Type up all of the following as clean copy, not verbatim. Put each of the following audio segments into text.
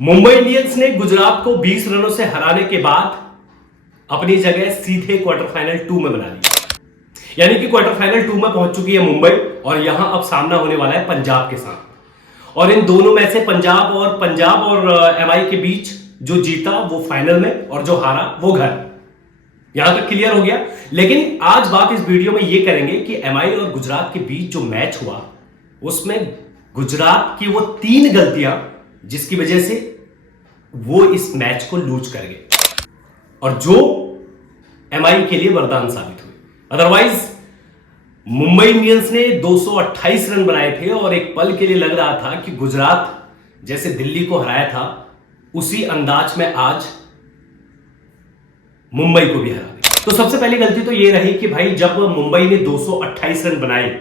Mumbai Indians ने गुजरात को 20 रनों से हराने के बाद अपनी जगह सीधे क्वार्टर फाइनल 2 में बना लिया। यानी कि क्वार्टर फाइनल 2 में पहुंच चुकी है मुंबई और यहां अब सामना होने वाला है पंजाब के साथ। और इन दोनों में से पंजाब और एमआई के बीच जो जीता वो फाइनल में और जो हारा वो घर। यहां तक क्लियर हो गया। लेकिन आज बात इस वीडियो में ये करेंगे कि एमआई और गुजरात के बीच जो मैच हुआ उसमें गुजरात की वो 3 गलतियां जिसकी वजह से वो इस मैच को लूज कर गए और जो एमआई के लिए वरदान साबित हुए। अदरवाइज मुंबई इंडियंस ने 228 रन बनाए थे और एक पल के लिए लग रहा था कि गुजरात जैसे दिल्ली को हराया था उसी अंदाज में आज मुंबई को भी हरा दिया। तो सबसे पहली गलती तो ये रही कि भाई जब मुंबई ने 228 रन बनाए,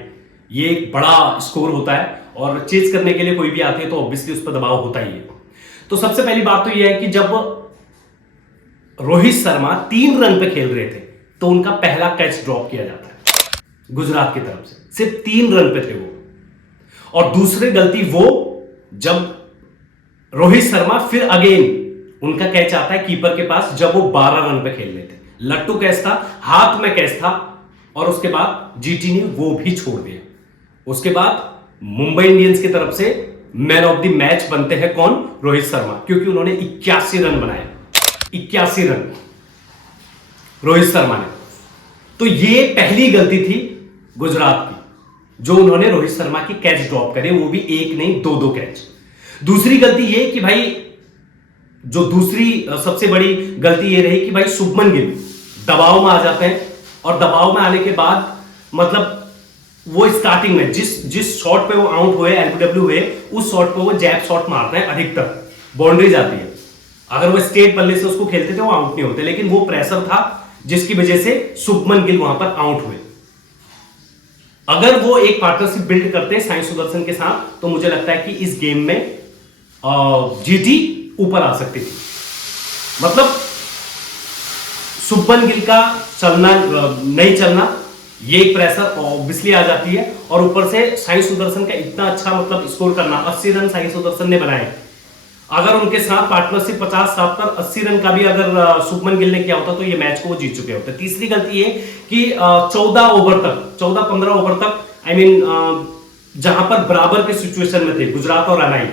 ये एक बड़ा स्कोर होता है और चेज करने के लिए कोई भी आते हैं तो ऑब्वियसली उस पर दबाव होता ही है। तो सबसे पहली बात तो यह है कि जब रोहित शर्मा 3 रन पे खेल रहे थे तो उनका पहला कैच ड्रॉप किया जाता है गुजरात की तरफ से। सिर्फ 3 रन पे थे वो। और दूसरी गलती वो जब रोहित शर्मा फिर अगेन उनका कैच आता है कीपर के पास जब वो 12 रन पे खेल रहे थे। लट्टू कैच था, हाथ में कैच था और उसके बाद जीटी ने वो भी छोड़ दिया। उसके बाद मुंबई इंडियंस की तरफ से मैन ऑफ द मैच बनते हैं कौन? रोहित शर्मा, क्योंकि उन्होंने 81 रन बनाए। 81 रन रोहित शर्मा ने। तो ये पहली गलती थी गुजरात की जो उन्होंने रोहित शर्मा की कैच ड्रॉप करे, वो भी एक नहीं 2 कैच। दूसरी गलती ये कि भाई जो दूसरी सबसे बड़ी गलती ये रही कि भाई शुभमन गिल दबाव में आ जाते हैं और दबाव में आने के बाद मतलब वो स्टार्टिंग में जिस शॉट पे वो आउट हुए, एलबीडब्ल्यू हुए, उस शॉट पे वो जैब शॉट मारते हैं, अधिकतर बाउंड्री जाती है। अगर वो स्ट्रेट बल्ले से उसको खेलते थे वो आउट नहीं होते, लेकिन वो प्रेशर था जिसकी वजह से शुभमन गिल वहां पर आउट हुए। अगर वो एक पार्टनरशिप बिल्ड करते साई सुदर्शन के साथ तो मुझे लगता है कि इस गेम में जीटी ऊपर आ सकती थी। मतलब शुभमन गिल का चलना नहीं चलना ये एक प्रेशर ऑब्वियसली आ जाती है और ऊपर से साई सुदर्शन का इतना अच्छा मतलब स्कोर करना, 80 रन साई सुदर्शन ने बनाए। अगर उनके साथ पार्टनरशिप 50, 70, 80 रन का भी अगर शुभमन गिल ने किया होता तो ये मैच को वो जीत चुके होते। तीसरी गलती ये कि 14-15 ओवर तक जहां पर बराबर के सिचुएशन में थे गुजरात और एमआई,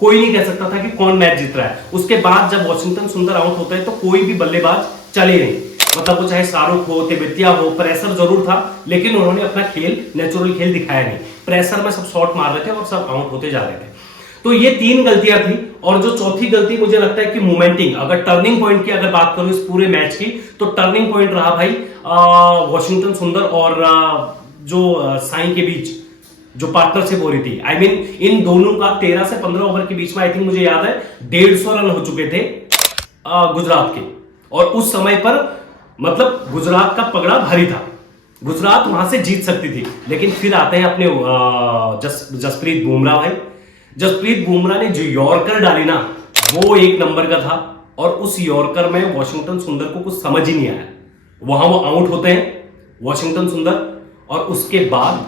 कोई नहीं कह सकता था कि कौन मैच जीत रहा है। उसके बाद जब वॉशिंगटन सुंदर आउट होता है तो कोई भी बल्लेबाज चले नहीं, मतलब वो चाहे शाहरुख हो, तिब्बतिया हो, प्रेशर जरूर था लेकिन उन्होंने अपना खेल, नेचुरल खेल दिखाया नहीं। प्रेशर में सब शॉट मार रहे थे और सब आउट होते जा रहे थे। तो ये 3 गलतियां थी। और जो चौथी गलती मुझे लगता है कि मोमेंटिंग, अगर टर्निंग पॉइंट की अगर बात करूं इस पूरे मैच की तो टर्निंग पॉइंट रहा भाई वॉशिंगटन सुंदर और जो साई के बीच जो पार्टनरशिप हो रही थी। इन दोनों का 13 से 15 ओवर के बीच में आई थिंक मुझे याद है 150 रन हो चुके थे गुजरात के। और उस समय पर मतलब गुजरात का पगड़ा भारी था, गुजरात वहां से जीत सकती थी। लेकिन फिर आते हैं अपने जसप्रीत बुमराह भाई। जसप्रीत बुमराह ने जो यॉर्कर डाली ना वो 1 नंबर का था और उस यॉर्कर में वॉशिंगटन सुंदर को कुछ समझ ही नहीं आया। वहां वो आउट होते हैं वॉशिंगटन सुंदर और उसके बाद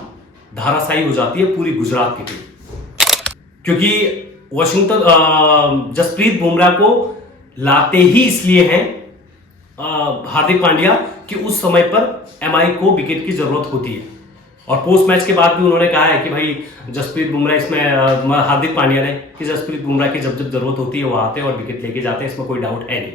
धाराशायी हो जाती है पूरी गुजरात की टीम, क्योंकि वॉशिंगटन जसप्रीत बुमराह को लाते ही इसलिए हैं हार्दिक पांड्या कि उस समय पर एमआई को विकेट की जरूरत होती है। और पोस्ट मैच के बाद भी उन्होंने कहा है कि भाई जसप्रीत बुमराह इसमें हार्दिक पांड्या ने कि जसप्रीत बुमराह की जब जरूरत होती है वो आते हैं और विकेट लेके जाते हैं, इसमें कोई डाउट है नहीं।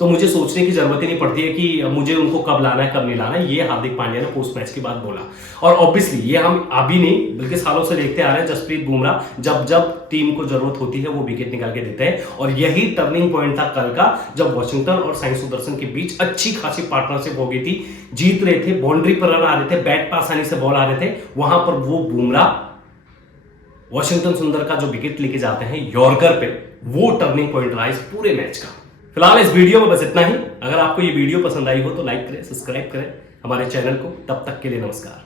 तो मुझे सोचने की जरूरत ही नहीं पड़ती है कि मुझे उनको कब लाना है कब नहीं लाना है, ये हार्दिक पांड्या ने पोस्ट मैच के बाद बोला। और ऑब्वियसली ये हम अभी नहीं बल्कि सालों से देखते आ रहे हैं, जसप्रीत बुमराह जब जब टीम को जरूरत होती है वो विकेट निकाल के देते हैं। और यही टर्निंग पॉइंट था कल का जब वॉशिंगटन और साई सुदर्शन के बीच अच्छी खासी पार्टनरशिप हो गई थी, जीत रहे थे, बाउंड्री पर रन आ रहे थे, बैट पर आसानी से बॉल आ रहे थे। वहां पर वो बुमराह वॉशिंगटन सुंदर का जो विकेट लेके जाते हैं यॉर्कर पे, वो टर्निंग पॉइंट रहा इस पूरे मैच का। फिलहाल इस वीडियो में बस इतना ही। अगर आपको ये वीडियो पसंद आई हो तो लाइक करें, सब्सक्राइब करें हमारे चैनल को। तब तक के लिए नमस्कार।